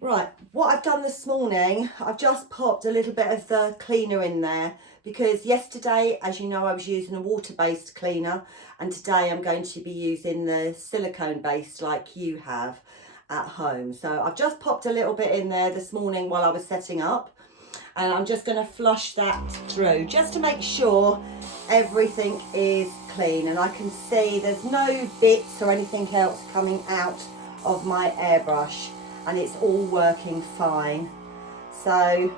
Right, what I've done this morning, I've just popped a little bit of the cleaner in there because yesterday, as you know, I was using a water-based cleaner, and today I'm going to be using the silicone-based like you have at home. So I've just popped a little bit in there this morning while I was setting up, and I'm just going to flush that through just to make sure everything is clean, and I can see there's no bits or anything else coming out of my airbrush, and it's all working fine. So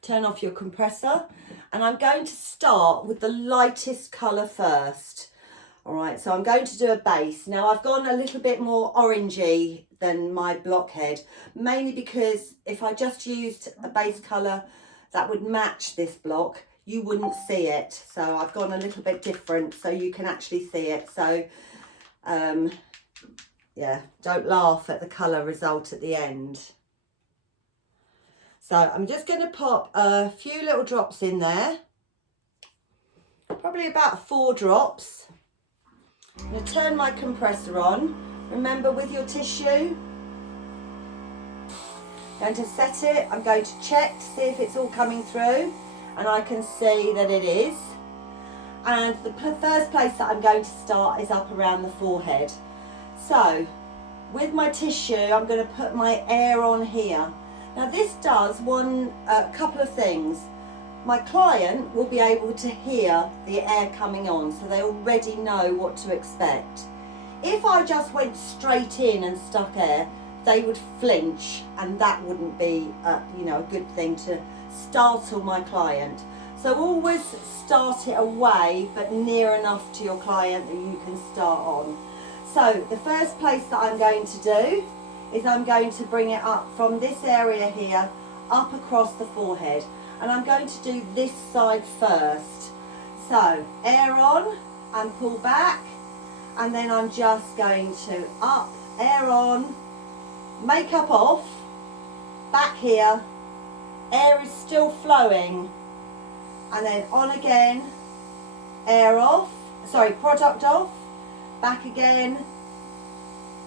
turn off your compressor, and I'm going to start with the lightest colour first. All right, so I'm going to do a base. Now I've gone a little bit more orangey than my blockhead, mainly because if I just used a base colour that would match this block, you wouldn't see it. So I've gone a little bit different so you can actually see it. So yeah, don't laugh at the colour result at the end. So I'm just going to pop a few little drops in there, probably about 4 drops. I'm going to turn my compressor on. Remember, with your tissue, I'm going to set it. I'm going to check to see if it's all coming through, and I can see that it is. And the first place that I'm going to start is up around the forehead. So with my tissue, I'm going to put my air on here. Now this does a couple of things. My client will be able to hear the air coming on, so they already know what to expect. If I just went straight in and stuck air, they would flinch, and that wouldn't be a good thing to startle my client. So always start it away, but near enough to your client that you can start on. So the first place that I'm going to do is I'm going to bring it up from this area here, up across the forehead. And I'm going to do this side first. So air on and pull back, and then I'm just going to up, air on, makeup off, back here, air is still flowing, and then on again, air off, sorry, product off, back again,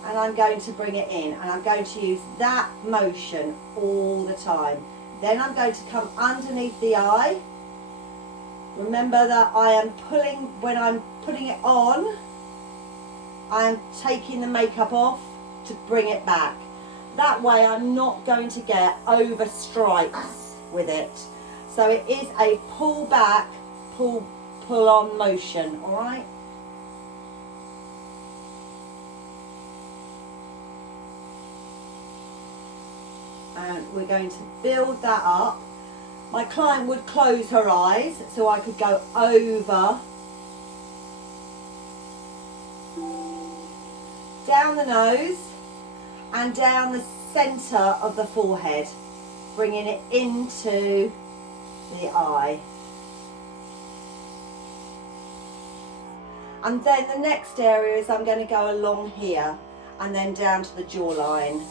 and I'm going to bring it in, and I'm going to use that motion all the time. Then I'm going to come underneath the eye. Remember that I am pulling, when I'm putting it on, I am taking the makeup off to bring it back. That way I'm not going to get over stripes with it. So it is a pull back, pull on motion, all right? And we're going to build that up. My client would close her eyes so I could go over, down the nose and down the centre of the forehead, bringing it into the eye. And then the next area is I'm going to go along here and then down to the jawline.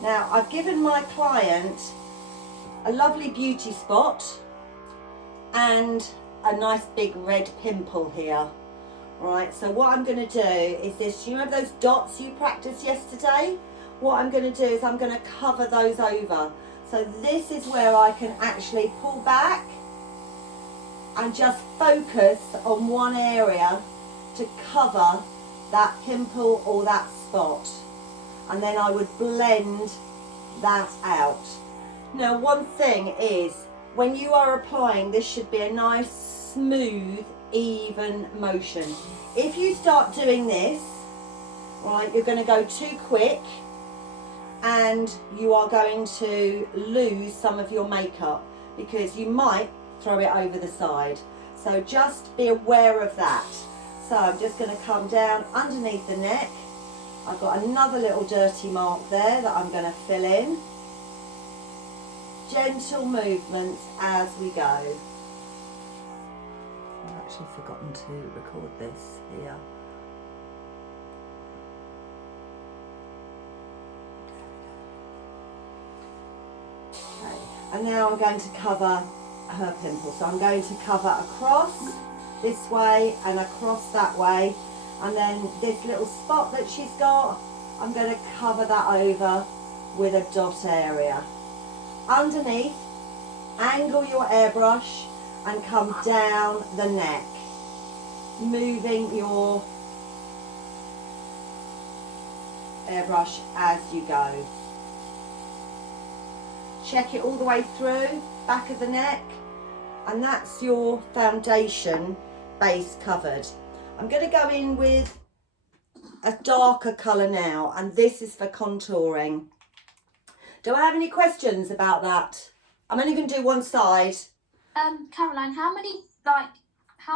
Now I've given my client a lovely beauty spot and a nice big red pimple here. Right, so what I'm going to do is this, you know those dots you practiced yesterday? What I'm going to do is I'm going to cover those over. So this is where I can actually pull back and just focus on one area to cover that pimple or that spot. And then I would blend that out. Now one thing is, when you are applying, this should be a nice, smooth, even motion. If you start doing this, right, you're going to go too quick and you are going to lose some of your makeup because you might throw it over the side. So just be aware of that. So I'm just going to come down underneath the neck. I've got another little dirty mark there that I'm going to fill in. Gentle movements as we go. I've actually forgotten to record this here. Okay, and now I'm going to cover her pimple. So I'm going to cover across this way and across that way. And then this little spot that she's got, I'm going to cover that over with a dot area. Underneath, angle your airbrush and come down the neck, moving your airbrush as you go. Check it all the way through, back of the neck, and that's your foundation base covered. I'm going to go in with a darker colour now, and this is for contouring. Do I have any questions about that? I'm only going to do one side. Caroline, how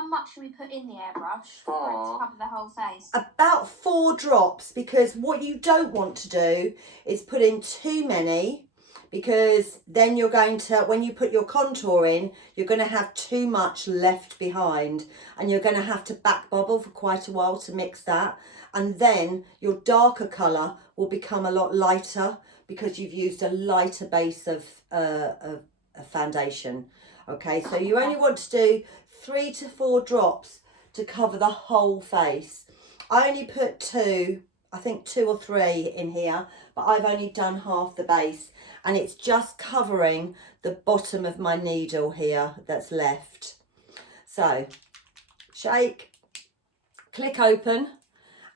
much should we put in the airbrush for it to cover the whole face? About 4 drops, because what you don't want to do is put in too many, because then you're going to, when you put your contour in, you're going to have too much left behind, and you're going to have to back bubble for quite a while to mix that, and then your darker colour will become a lot lighter because you've used a lighter base of foundation. Okay, so you only want to do 3 to 4 drops to cover the whole face. I only put 2, I think 2 or 3 in here, but I've only done half the base, and it's just covering the bottom of my needle here that's left. So shake, click open,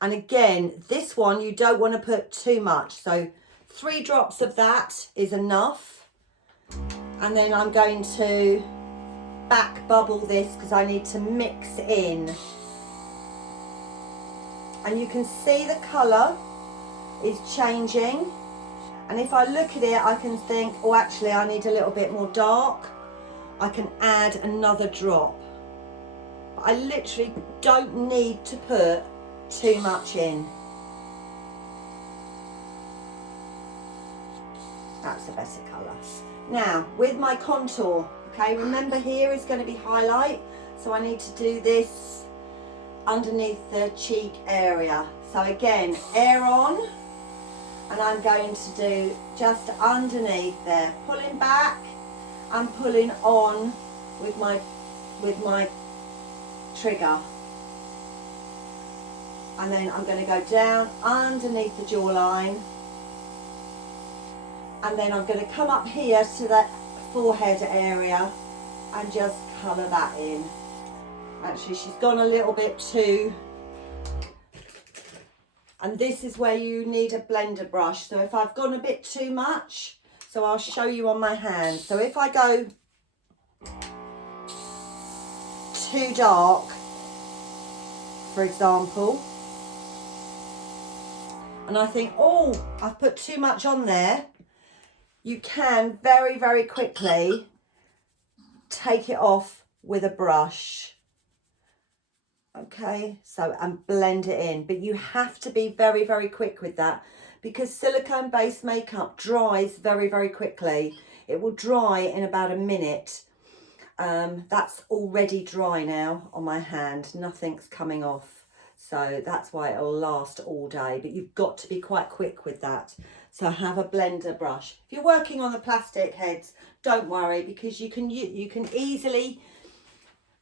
and again, this one you don't want to put too much, so 3 drops of that is enough. And then I'm going to back bubble this because I need to mix in. And you can see the colour is changing. And if I look at it, I can think, oh, actually, I need a little bit more dark. I can add another drop. But I literally don't need to put too much in. That's a better colour. Now, with my contour, okay, remember here is going to be highlight, so I need to do this underneath the cheek area. So again, air on, and I'm going to do just underneath there, pulling back and pulling on with my trigger. And then I'm going to go down underneath the jawline. And then I'm going to come up here to that forehead area and just colour that in. Actually, she's gone a little bit too. And this is where you need a blender brush. So if I've gone a bit too much, so I'll show you on my hand. So if I go too dark, for example, and I think, oh, I've put too much on there, you can very, very quickly take it off with a brush. Okay, so, and blend it in. But you have to be very, very quick with that because silicone-based makeup dries very, very quickly. It will dry in about a minute. That's already dry now on my hand. Nothing's coming off. So that's why it'll last all day. But you've got to be quite quick with that. So have a blender brush. If you're working on the plastic heads, don't worry, because you can easily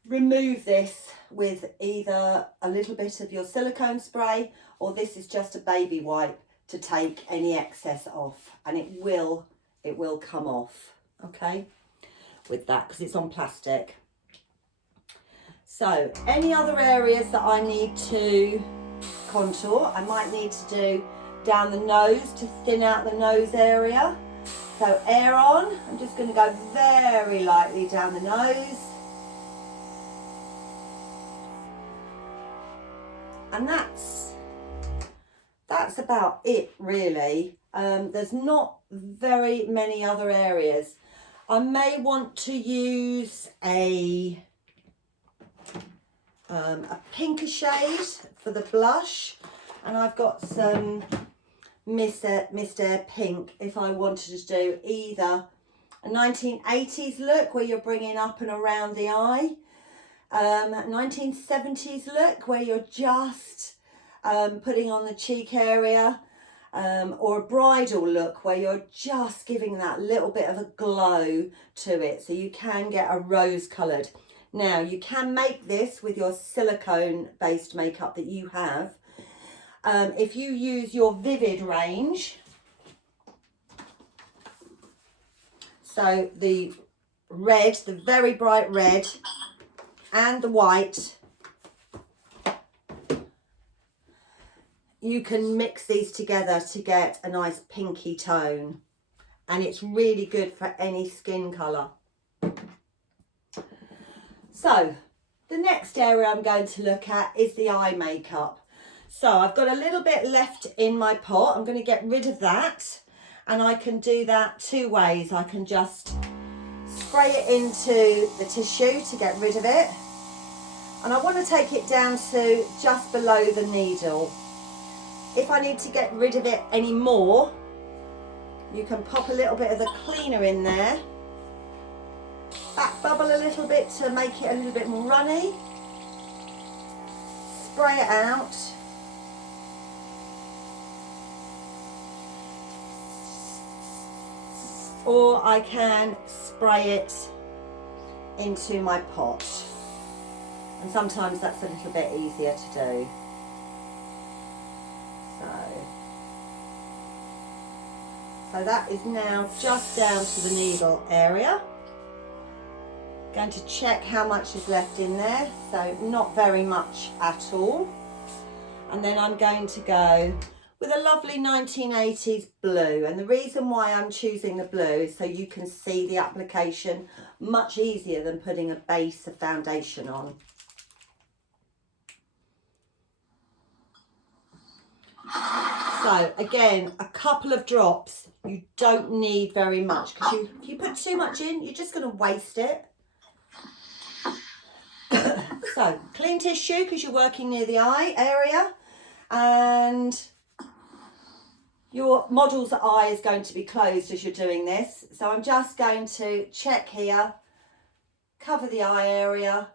remove this with either a little bit of your silicone spray, or this is just a baby wipe to take any excess off, and it will come off, okay, with that, because it's on plastic. So any other areas that I need to contour, I might need to do down the nose to thin out the nose area. So air on, I'm just going to go very lightly down the nose. And that's about it, really. There's not very many other areas. I may want to use a pinker shade for the blush, and I've got some Mist Air Pink if I wanted to do either a 1980s look where you're bringing up and around the eye, 1970s look where you're just putting on the cheek area, or a bridal look where you're just giving that little bit of a glow to it, so you can get a rose coloured. Now, you can make this with your silicone-based makeup that you have. If you use your Vivid range, so the red, the very bright red, and the white, you can mix these together to get a nice pinky tone, and it's really good for any skin colour. So the next area I'm going to look at is the eye makeup. So I've got a little bit left in my pot. I'm going to get rid of that, and I can do that two ways. I can just spray it into the tissue to get rid of it, and I want to take it down to just below the needle. If I need to get rid of it any more, you can pop a little bit of the cleaner in there, back bubble a little bit to make it a little bit more runny, spray it out, or I can spray it into my pot, and sometimes that's a little bit easier to do. So that is now just down to the needle area. Going to check how much is left in there, so not very much at all. And then I'm going to go with a lovely 1980s blue, and the reason why I'm choosing the blue is so you can see the application much easier than putting a base of foundation on. So again, a couple of drops. You don't need very much, because if you put too much in, you're just going to waste it. So clean tissue, because you're working near the eye area, and your model's eye is going to be closed as you're doing this. So I'm just going to check here, cover the eye area,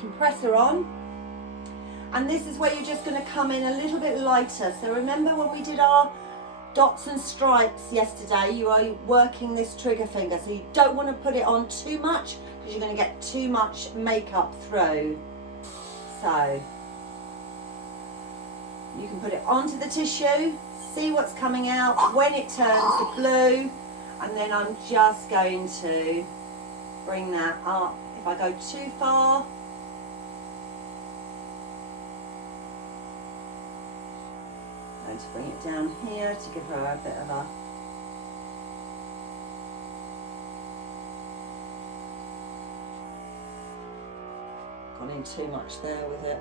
compressor on. And this is where you're just going to come in a little bit lighter. So remember when we did our dots and stripes yesterday, you are working this trigger finger. So you don't want to put it on too much, because you're going to get too much makeup through. So you can put it onto the tissue, see what's coming out when it turns the blue, and then I'm just going to bring that up. If I go too far, I'm going to bring it down here to give her a bit of a gone in too much there with it.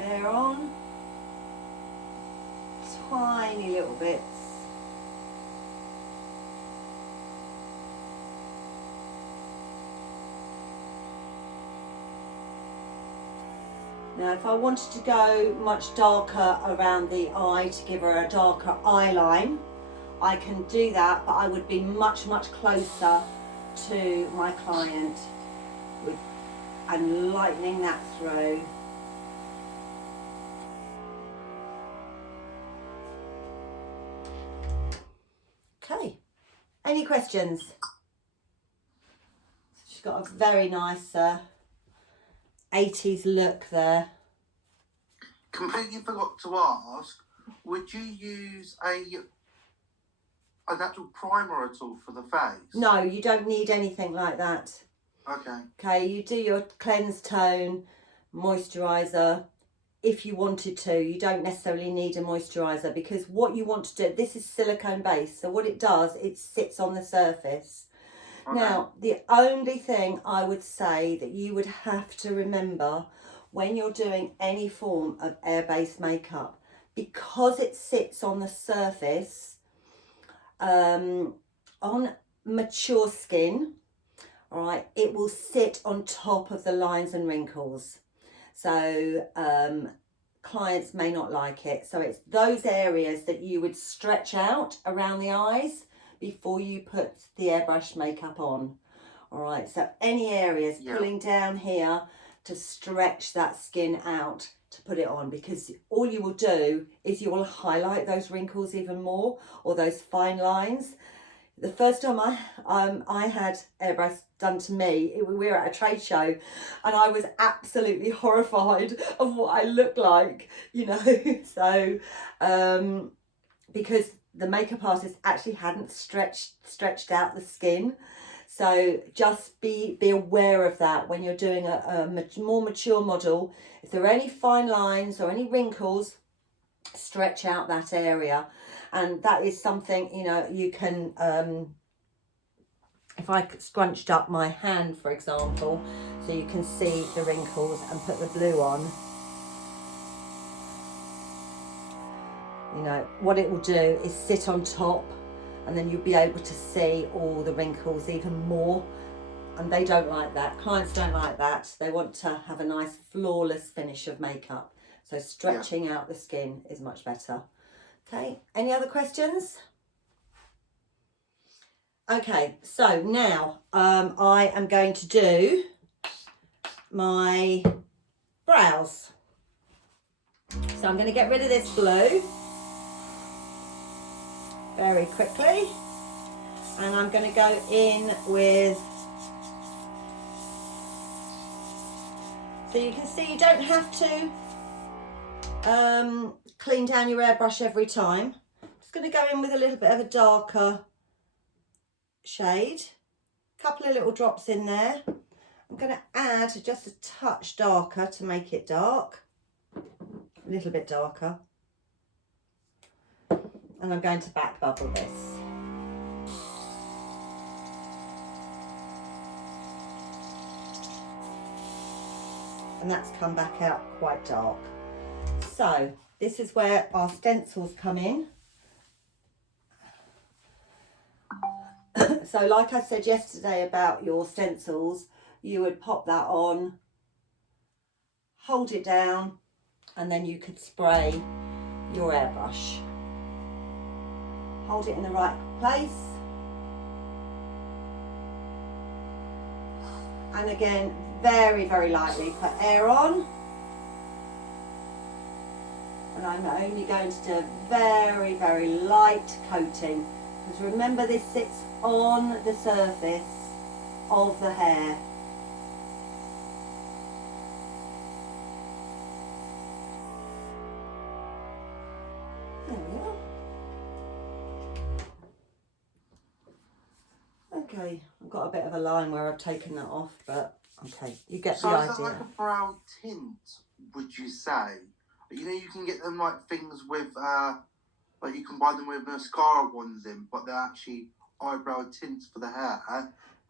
Air on, tiny little bits. Now if I wanted to go much darker around the eye to give her a darker eye line, I can do that, but I would be much closer to my client and lightening that through. Okay, any questions? She's got a very nice 80s look there. Completely forgot to ask, would you use an actual primer at all for the face? No, you don't need anything like that. Okay. Okay, you do your cleanse tone, moisturiser, if you wanted to. You don't necessarily need a moisturiser, because what you want to do, this is silicone based, so what it does, it sits on the surface. Okay. Now, the only thing I would say that you would have to remember when you're doing any form of air-based makeup, because it sits on the surface, on mature skin, all right, it will sit on top of the lines and wrinkles. So clients may not like it. So it's those areas that you would stretch out around the eyes, before you put the airbrush makeup on. All right, so any areas, pulling down here to stretch that skin out to put it on, because all you will do is you will highlight those wrinkles even more, or those fine lines. The first time I had airbrush done to me, we were at a trade show, and I was absolutely horrified of what I looked like, you know. So because the makeup artist actually hadn't stretched out the skin. So just be aware of that when you're doing a more mature model. If there are any fine lines or any wrinkles, stretch out that area. And that is something, you know, you can, if I scrunched up my hand, for example, so you can see the wrinkles and put the blue on, you know, what it will do is sit on top, and then you'll be able to see all the wrinkles even more. And they don't like that. Clients don't like that. They want to have a nice flawless finish of makeup. So stretching out the skin is much better. Okay, any other questions? Okay, so now I am going to do my brows. So I'm going to get rid of this blue very quickly, and I'm going to go in with, so you can see you don't have to clean down your airbrush every time. I'm just going to go in with a little bit of a darker shade, a couple of little drops in there. I'm going to add just a touch darker to make it dark, a little bit darker, and I'm going to back bubble this. And that's come back out quite dark. So this is where our stencils come in. So like I said yesterday about your stencils, you would pop that on, hold it down, and then you could spray your airbrush. Hold it in the right place. And again, very, very lightly put air on. And I'm only going to do a very, very light coating, because remember, this sits on the surface of the hair. There we are. Okay, I've got a bit of a line where I've taken that off, but okay, you get the idea. So is that like a brow tint, would you say? You know, you can get them like things with, like you can buy them with mascara ones in, but they're actually eyebrow tints for the hair.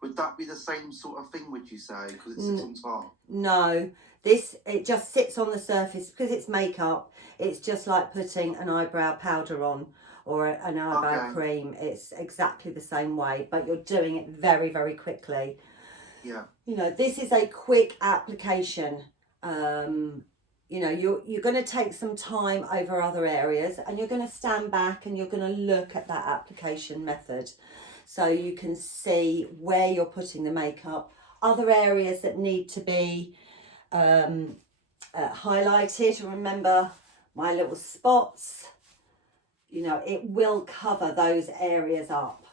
Would that be the same sort of thing, would you say, because it sits on top? No, it just sits on the surface because it's makeup. It's just like putting an eyebrow powder on, or an eyebrow cream. It's exactly the same way, but you're doing it very, very quickly. Yeah. You know, this is a quick application. You know, you're going to take some time over other areas, and you're going to stand back and you're going to look at that application method, so you can see where you're putting the makeup, other areas that need to be highlighted. Remember my little spots, you know, it will cover those areas up.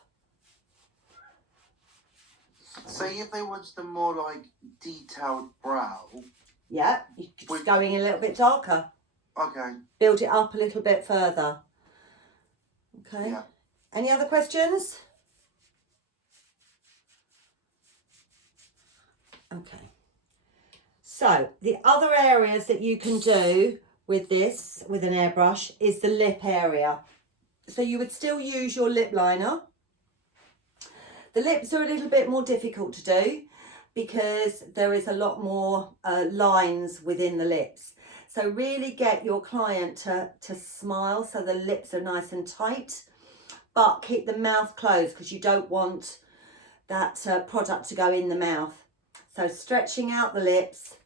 Say if they wanted the more like detailed brow. Yeah, you're just going a little bit darker. Okay. Build it up a little bit further. Okay. Yeah. Any other questions? Okay. So the other areas that you can do with this, with an airbrush, is the lip area. So you would still use your lip liner. The lips are a little bit more difficult to do because there is a lot more lines within the lips. So really get your client to smile so the lips are nice and tight, but keep the mouth closed because you don't want that product to go in the mouth. So stretching out the lips,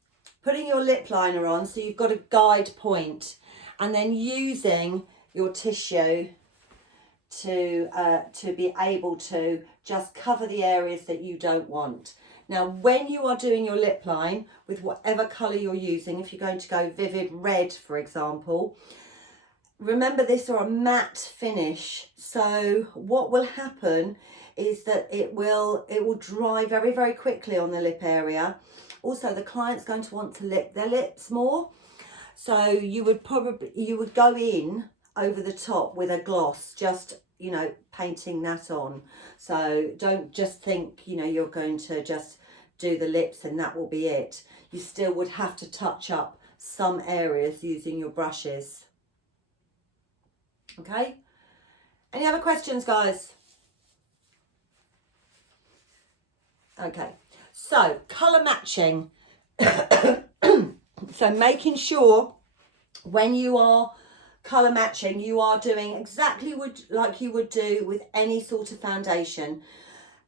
putting your lip liner on so you've got a guide point, and then using your tissue to be able to just cover the areas that you don't want. Now, when you are doing your lip line with whatever colour you're using, if you're going to go vivid red, for example, remember this are a matte finish. So what will happen is that it will dry very, very quickly on the lip area. Also, the client's going to want to lick their lips more. So you would go in over the top with a gloss, just, you know, painting that on. So don't just think, you know, you're going to just do the lips and that will be it. You still would have to touch up some areas using your brushes. Okay, any other questions, guys? Okay, so colour matching. So making sure when you are colour matching, you are doing exactly like you would do with any sort of foundation.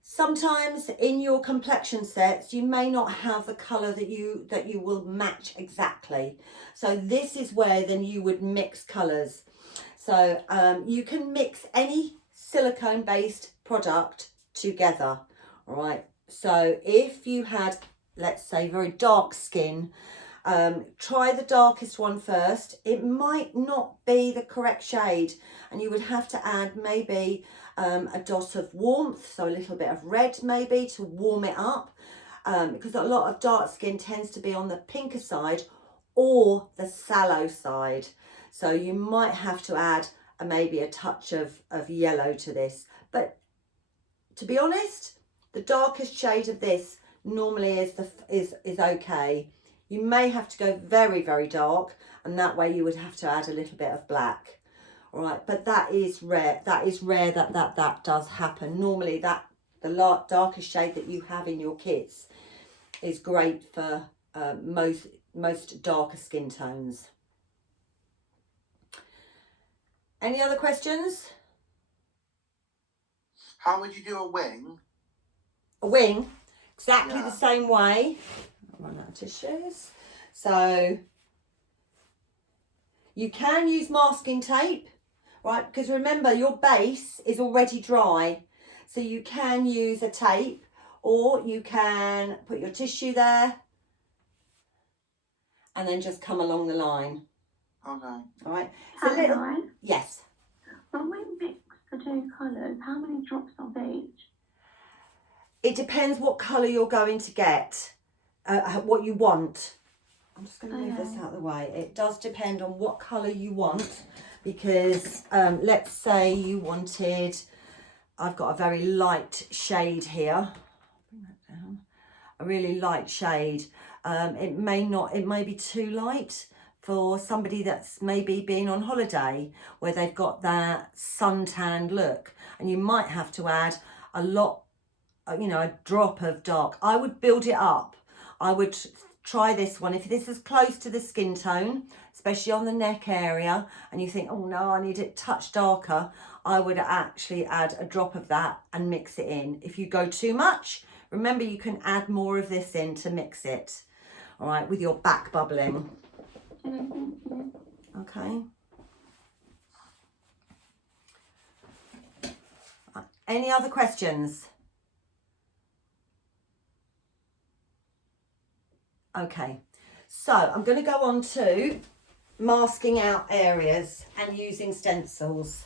Sometimes in your complexion sets, you may not have the colour that you will match exactly. So this is where then you would mix colours. So you can mix any silicone based product together. All right. So if you had, let's say, very dark skin, try the darkest one first. It might not be the correct shade and you would have to add maybe a dot of warmth, so a little bit of red maybe to warm it up, because a lot of dark skin tends to be on the pinker side or the sallow side. So you might have to add maybe a touch of yellow to this. But to be honest, the darkest shade of this normally is okay. You may have to go very, very dark, and that way you would have to add a little bit of black. All right, but that is rare. That is rare that does happen. Normally the darkest shade that you have in your kits is great for most darker skin tones. Any other questions? How would you do a wing? A wing, exactly Yeah. the same way. I'll run out of tissues. So you can use masking tape, right? Because remember, your base is already dry. So you can use a tape, or you can put your tissue there and then just come along the line. Okay. All right. So Caroline, yes. when we mix the two colours, how many drops of each? It depends what colour you're going to get, what you want. I'm just going to move this out of the way. It does depend on what colour you want, because let's say you wanted, I've got a very light shade here. Bring that down. A really light shade. It may be too light for somebody that's maybe been on holiday where they've got that suntanned look, and you might have to add a lot, you know, a drop of dark. I would build it up. I would try this one. If this is close to the skin tone, especially on the neck area, and you think, oh no, I need it touch darker, I would actually add a drop of that and mix it in. If you go too much, remember you can add more of this in to mix it, all right, with your back bubbling. Okay. Any other questions? Okay, so I'm going to go on to masking out areas and using stencils.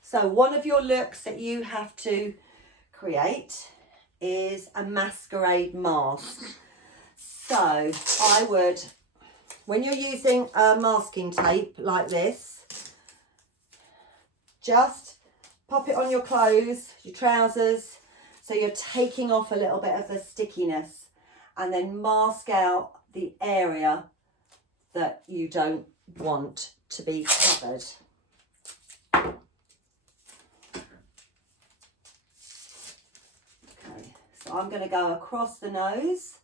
So one of your looks that you have to create is a masquerade mask. So I would, when you're using a masking tape like this, just pop it on your clothes, your trousers, so you're taking off a little bit of the stickiness, and then mask out the area that you don't want to be covered. Okay, so I'm going to go across the nose.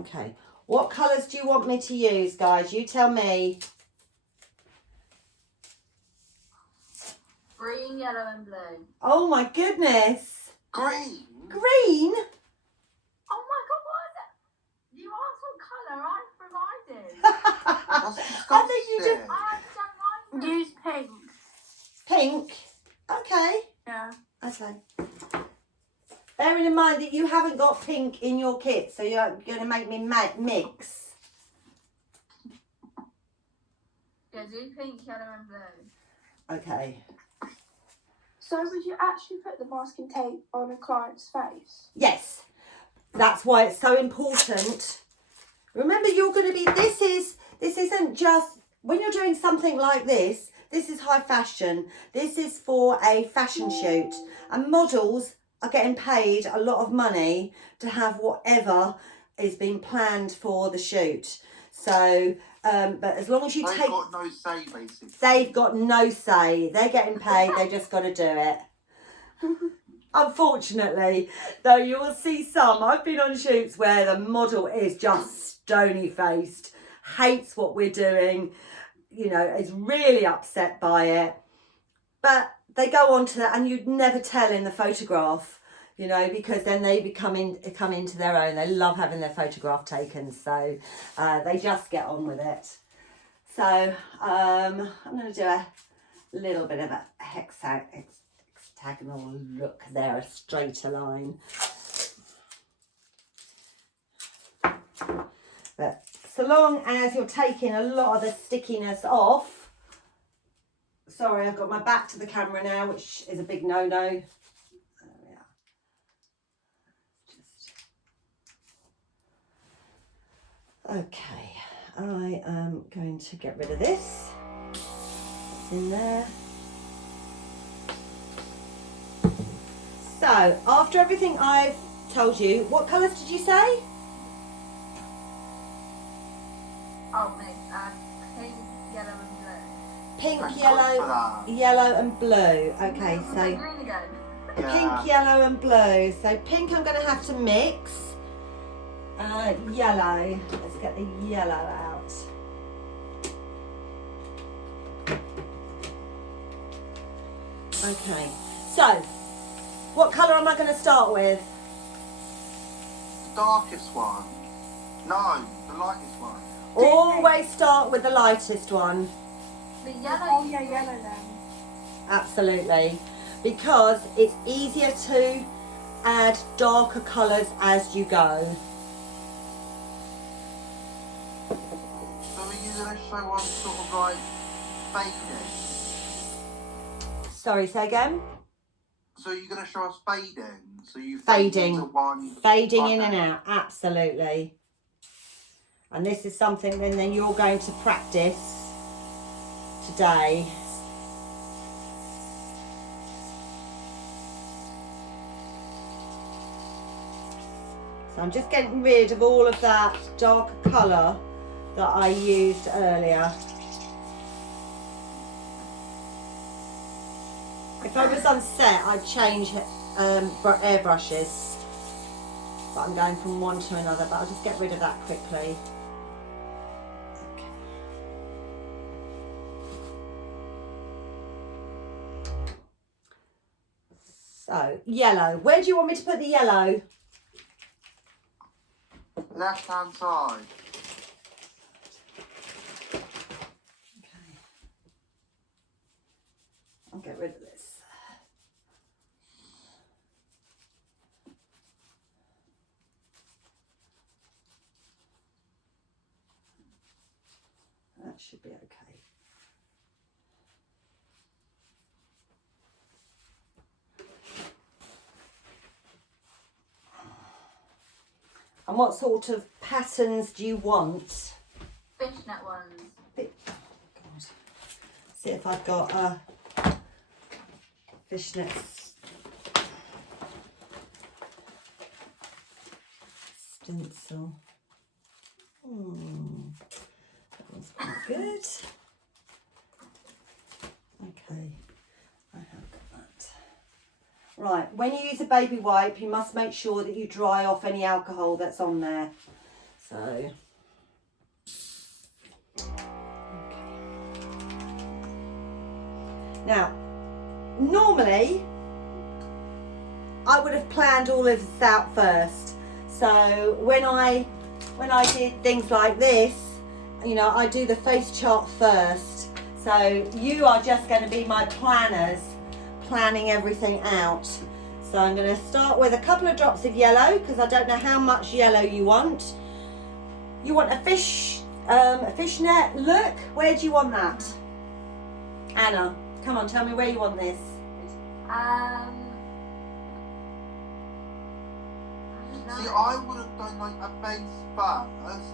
Okay, What colours do you want me to use, guys? You tell me. Green, yellow, and blue. Oh my goodness. Green? Green? Oh my god, what is it? You asked what colour I provided. That's I think you disgusting. just... I don't like it. Use pink. Pink? Okay. Yeah. Okay. Bearing in mind that you haven't got pink in your kit, so you're going to make me mix. Yeah, do pink, yellow, and blue. Okay. So would you actually put the masking tape on a client's face? Yes. That's why it's so important. Remember, you're going to be... This isn't just... When you're doing something like this is high fashion. This is for a fashion shoot. And models are getting paid a lot of money to have whatever is being planned for the shoot. So, but as long as you They've take... got no say, basically. They've got no say. They're getting paid. They just got to do it. Unfortunately, though, you will see some. I've been on shoots where the model is just stony-faced, hates what we're doing, you know, is really upset by it. But they go on to that, and you'd never tell in the photograph, you know, because then they come into their own. They love having their photograph taken, so they just get on with it. So I'm going to do a little bit of a hexagonal look there, a straighter line. But so long as you're taking a lot of the stickiness off. Sorry, I've got my back to the camera now, which is a big no-no. There we are. Okay, I am going to get rid of this. It's in there. So, after everything I've told you, what colours did you say? Oh, no, pink, yellow, and blue. Pink, Thank God yellow, for that. yellow and blue. Okay, Was so it green again? Yeah. pink, yellow and blue. So pink I'm going to have to mix. Yellow. Let's get the yellow out. Okay, so what colour am I going to start with? The darkest one. No, the lightest one. Always start with the lightest one. The yellow. Oh yeah, yellow then. Absolutely. Because it's easier to add darker colours as you go. So are you going to show us sort of like fading? Sorry, say again? So you're going to show us fading? So you Fading. into one. Fading in Okay. and out, absolutely. And this is something then you're going to practice today. So I'm just getting rid of all of that darker colour that I used earlier. If I was on set, I'd change airbrushes. But I'm going from one to another, but I'll just get rid of that quickly. Okay. So, yellow. Where do you want me to put the yellow? Left hand side. Okay. I'll get rid of this. That should be okay. And what sort of patterns do you want? Fishnet ones. God. See if I've got a fishnet stencil. That one's quite good. Okay, I have got that. Right, when you use a baby wipe, you must make sure that you dry off any alcohol that's on there. So Now, normally, I would have planned all of this out first. So when I did things like this, you know, I do the face chart first. So you are just going to be my planners, planning everything out. So I'm going to start with a couple of drops of yellow, because I don't know how much yellow you want. You want a fishnet look? Where do you want that? Anna, come on, tell me where you want this. See, I would have done like a base first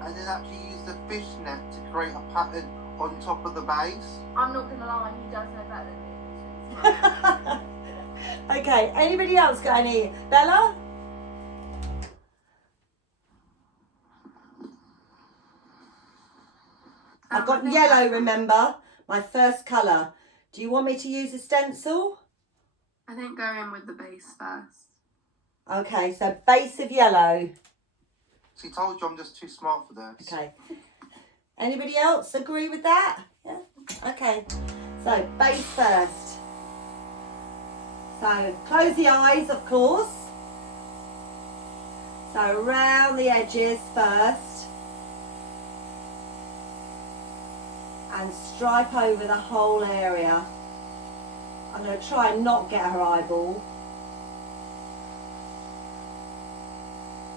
and then actually use the fishnet to create a pattern on top of the base. I'm not gonna lie, he does know better than me. Okay, anybody else got any? Bella? I've got yellow, remember? My first colour. Do you want me to use a stencil? I think go in with the base first. Okay, so base of yellow. See, told you I'm just too smart for this. Okay. Anybody else agree with that? Yeah? Okay. So, base first. So, close the eyes, of course. So, around the edges first. And stripe over the whole area. I'm going to try and not get her eyeball.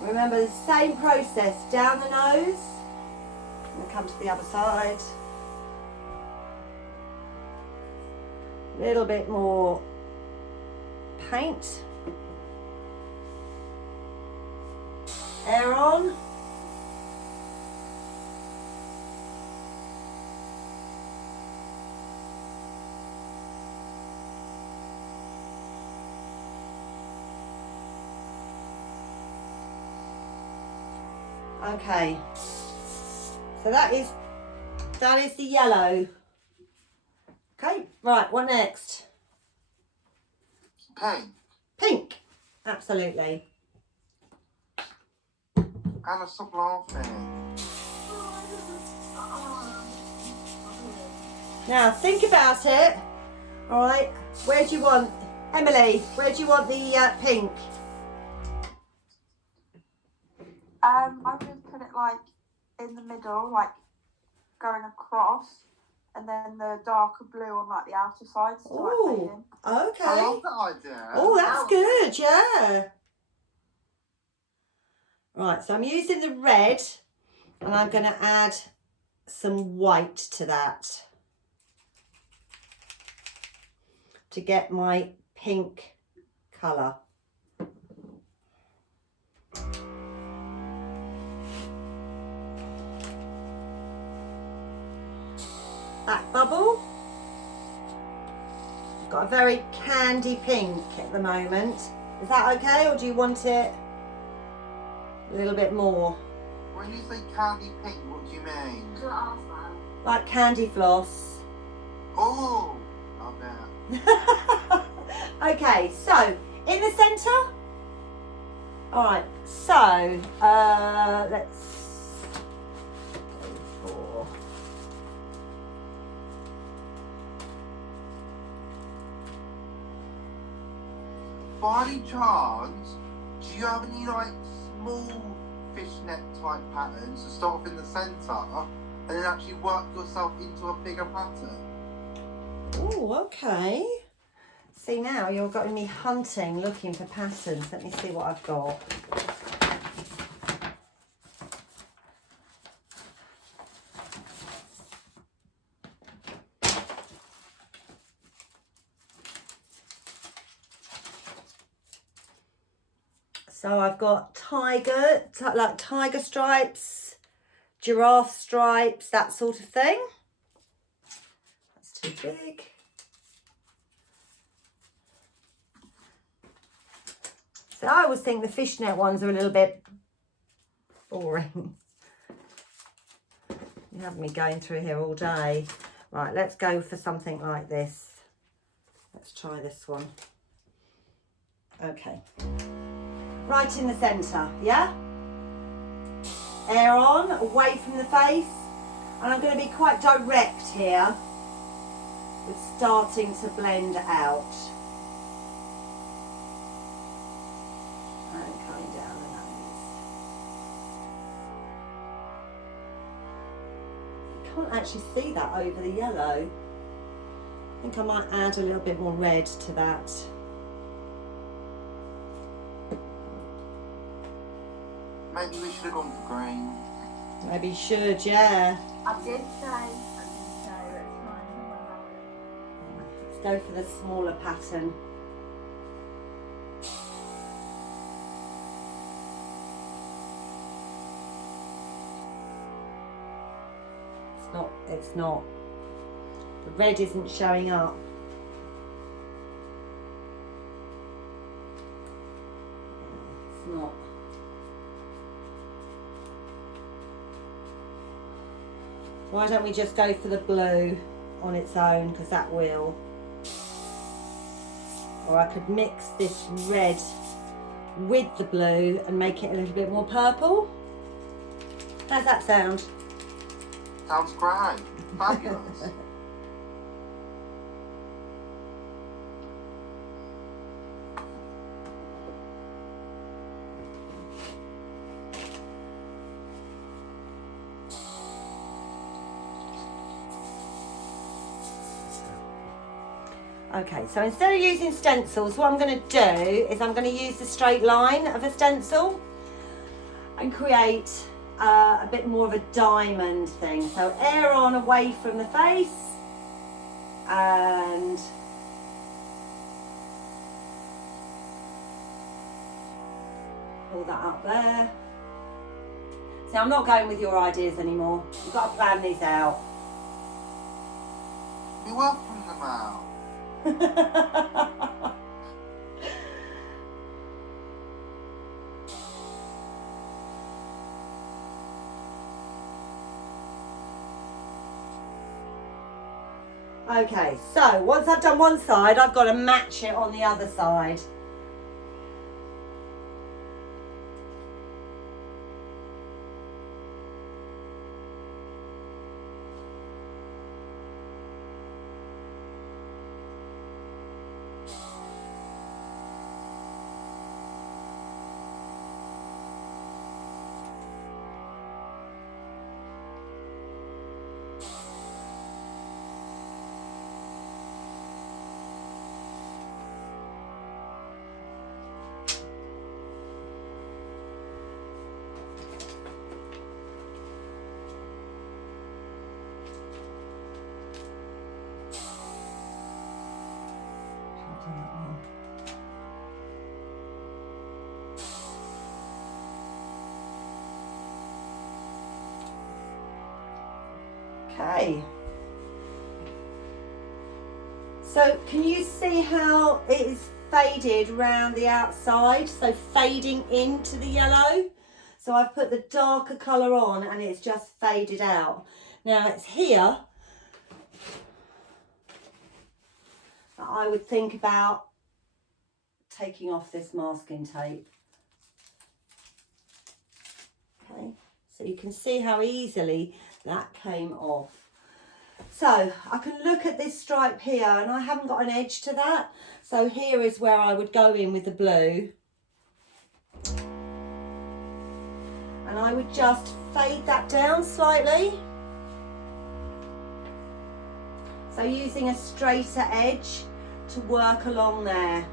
Remember the same process, down the nose, and come to the other side. A little bit more paint. Air on. Okay, so that is the yellow. Okay, right, what next? Pink. Pink, absolutely. Anna, stop laughing. Now think about it. All right, where do you want, Emily, where do you want the pink? I would put it like in the middle, like going across, and then the darker blue on like the outer sides. To, like, fade Oh, in. okay. I love that idea. Oh, that's good, yeah. Right, so I'm using the red, and I'm going to add some white to that to get my pink colour. That bubble. Got a very candy pink at the moment. Is that okay, or do you want it a little bit more? When you say candy pink, what do you mean? Like candy floss. Oh, love that. Okay, so in the centre. All right, so let's go for. By any chance, do you have any like small fishnet type patterns to start off in the centre and then actually work yourself into a bigger pattern? Oh, okay. See, now you're got me hunting, looking for patterns. Let me see what I've got. So I've got tiger, like tiger stripes, giraffe stripes, that sort of thing. That's too big. So I always think the fishnet ones are a little bit boring. You have me going through here all day. Right, let's go for something like this. Let's try this one. Okay. Right in the centre, yeah? Air on, away from the face. And I'm going to be quite direct here. It's starting to blend out. And coming down the nose. You can't actually see that over the yellow. I think I might add a little bit more red to that. Maybe we should have gone for green. Maybe you should, yeah. I did say it's fine. Let's go for the smaller pattern. It's not. The red isn't showing up. It's not. Why don't we just go for the blue on its own, because that will. Or I could mix this red with the blue and make it a little bit more purple. How's that sound? Sounds great. Fabulous. Okay, so instead of using stencils, what I'm going to do is I'm going to use the straight line of a stencil and create a bit more of a diamond thing. So air on away from the face and pull that up there. So I'm not going with your ideas anymore. You've got to plan these out. We welcome them out. Okay, so once I've done one side, I've got to match it on the other side. Okay. So can you see how it is faded round the outside? So fading into the yellow. So I've put the darker colour on and it's just faded out. Now it's here that I would think about taking off this masking tape. Okay, so you can see how easily that came off. So I can look at this stripe here and I haven't got an edge to that. So here is where I would go in with the blue. And I would just fade that down slightly. So using a straighter edge to work along there.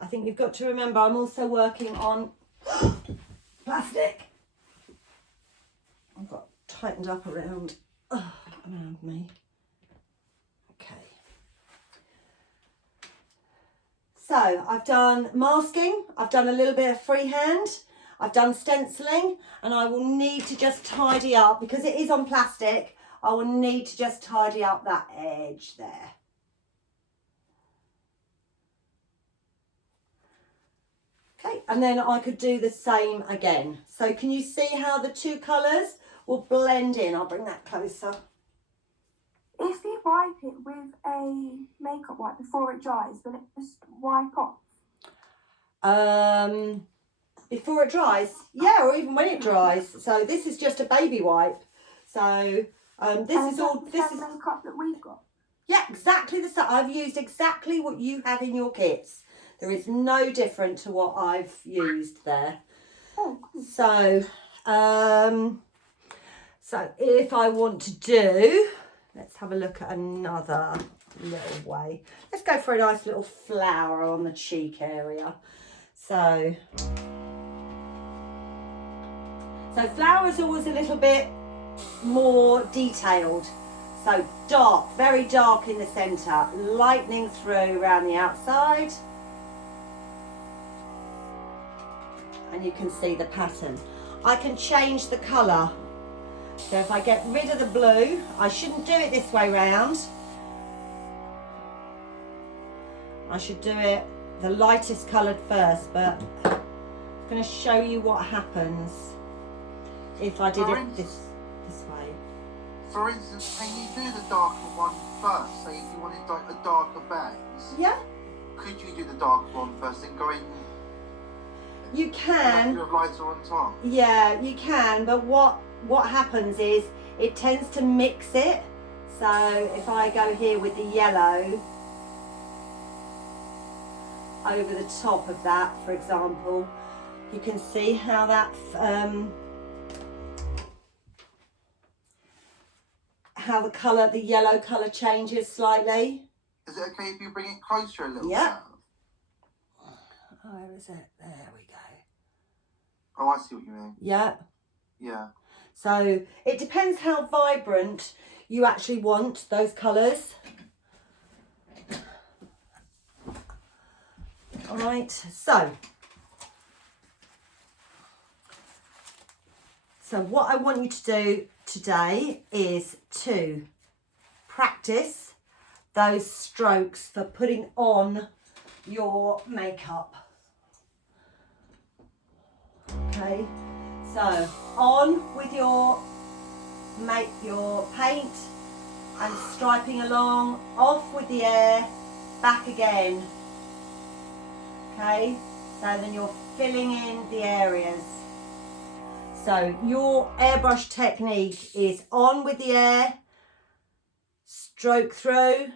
I think you've got to remember I'm also working on plastic. I've got tightened up around me. Okay. So I've done masking, I've done a little bit of freehand, I've done stenciling, and I will need to just tidy up because it is on plastic. I will need to just tidy up that edge there. Okay, and then I could do the same again. So can you see how the two colours will blend in? I'll bring that closer. If you wipe it with a makeup wipe before it dries, will it just wipe off? Before it dries, yeah, or even when it dries. So this is just a baby wipe. So this is all. This is makeup that we've got. Yeah, exactly the same. I've used exactly what you have in your kits. There is no different to what I've used there. Oh, cool. So, so if I want to do, let's have a look at another little way. Let's go for a nice little flower on the cheek area. So flower's always a little bit more detailed. So dark, very dark in the centre, lightening through around the outside. And you can see the pattern. I can change the colour. So if I get rid of the blue, I shouldn't do it this way round. I should do it the lightest coloured first, but I'm going to show you what happens if I did it this way. For instance, can you do the darker one first? Say if you wanted like a darker base. Yeah. Could you do the darker one first and go in? You can. With lighter on top. Yeah, you can. But what happens is it tends to mix it. So if I go here with the yellow over the top of that, for example, you can see how that how the colour, the yellow colour changes slightly. Is it okay if you bring it closer a little Yeah. bit? Where is it? There we go. Oh, I see what you mean. Yeah. Yeah. So it depends how vibrant you actually want those colours. All right, so what I want you to do today is to practice those strokes for putting on your makeup. Okay, so on with your paint and striping along, off with the air, back again. Okay, so then you're filling in the areas. So your airbrush technique is on with the air, stroke through,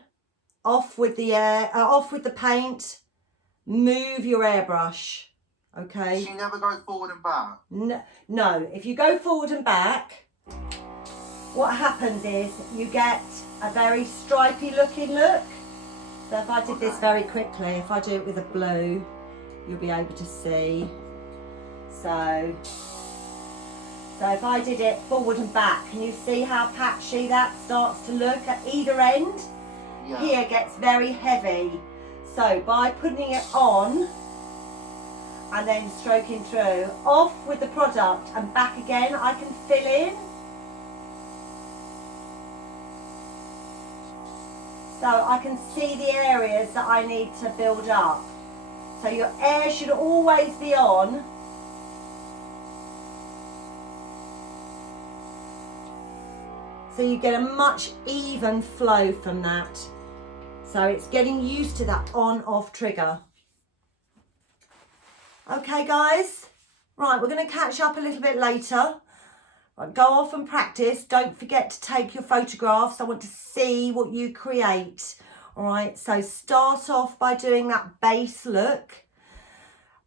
off with the air, off with the paint, move your airbrush. Okay. So you never go forward and back? No, if you go forward and back, what happens is you get a very stripy looking look. So if I did this very quickly, if I do it with a blue, you'll be able to see. So if I did it forward and back, can you see how patchy that starts to look at either end? Yeah. Here gets very heavy. So by putting it on and then stroking through, off with the product and back again, I can fill in. So I can see the areas that I need to build up. So your air should always be on. So you get a much even flow from that. So it's getting used to that on-off trigger. Okay guys, right, we're going to catch up a little bit later. Right, go off and practice. Don't forget to take your photographs. I want to see what you create. All right, so start off by doing that base look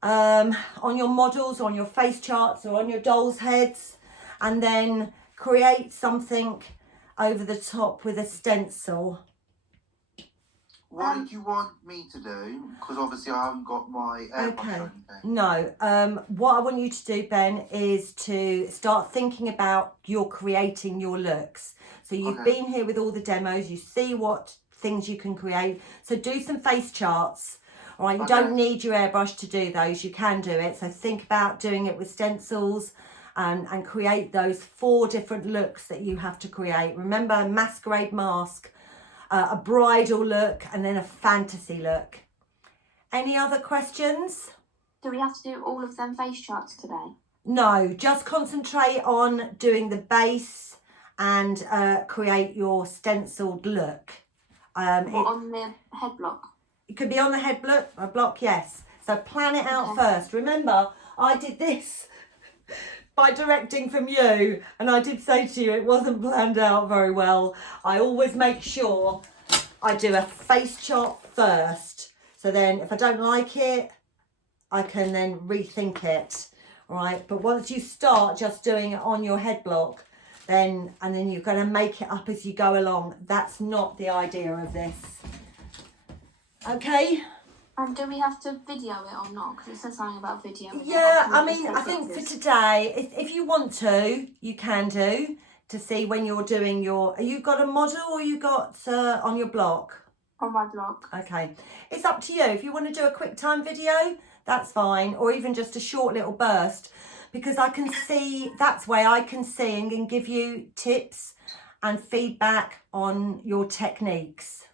on your models, on your face charts or on your dolls' heads, and then create something over the top with a stencil. What did you want me to do? Because obviously I haven't got my airbrush or anything. No, what I want you to do, Ben, is to start thinking about creating your looks. So you've been here with all the demos, you see what things you can create. So do some face charts. All right, you don't need your airbrush to do those, you can do it. So think about doing it with stencils and create those 4 different looks that you have to create. Remember, a masquerade mask, a bridal look, and then a fantasy look. Any other questions? Do we have to do all of them face charts today? No, just concentrate on doing the base and create your stenciled look. On the head block? It could be on the head block, yes. So plan it out first. Remember, I did this by directing from you, and I did say to you it wasn't planned out very well. I always make sure I do a face chart first. So then if I don't like it, I can then rethink it. All right, but once you start just doing it on your head block, then you're going to make it up as you go along. That's not the idea of this. Okay. And do we have to video it or not? Because it says something about video. Yeah, I mean, I think for today, if you want to, you can do, to see when you're doing your, you got a model or you got on your block? On my block. Okay, it's up to you. If you want to do a quick time video, that's fine, or even just a short little burst, because I can see, that's where I can see and can give you tips and feedback on your techniques.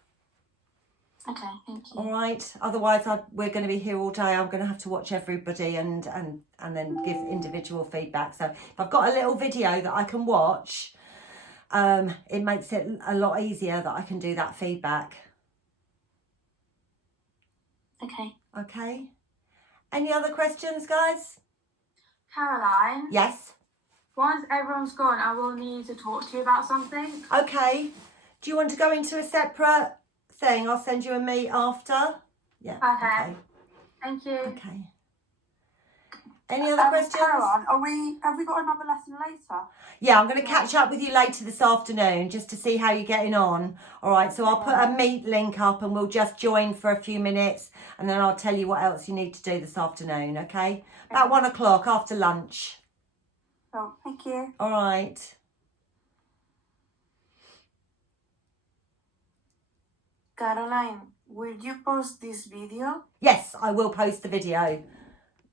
Okay, thank you. All right, otherwise we're going to be here all day. I'm going to have to watch everybody and then give individual feedback. So if I've got a little video that I can watch, it makes it a lot easier that I can do that feedback. Okay. Okay. Any other questions, guys? Caroline, Yes. once everyone's gone, I will need to talk to you about something. Okay. Do you want to go into a separate thing? I'll send you a meet after. Yeah. Okay. Thank you. Okay. Any other questions? Caroline, have we got another lesson later? Yeah, I'm going to catch up with you later this afternoon just to see how you're getting on. All right, so I'll put a meet link up and we'll just join for a few minutes and then I'll tell you what else you need to do this afternoon, okay? About 1 o'clock after lunch. Oh, thank you. All right. Caroline, will you post this video? Yes, I will post the video.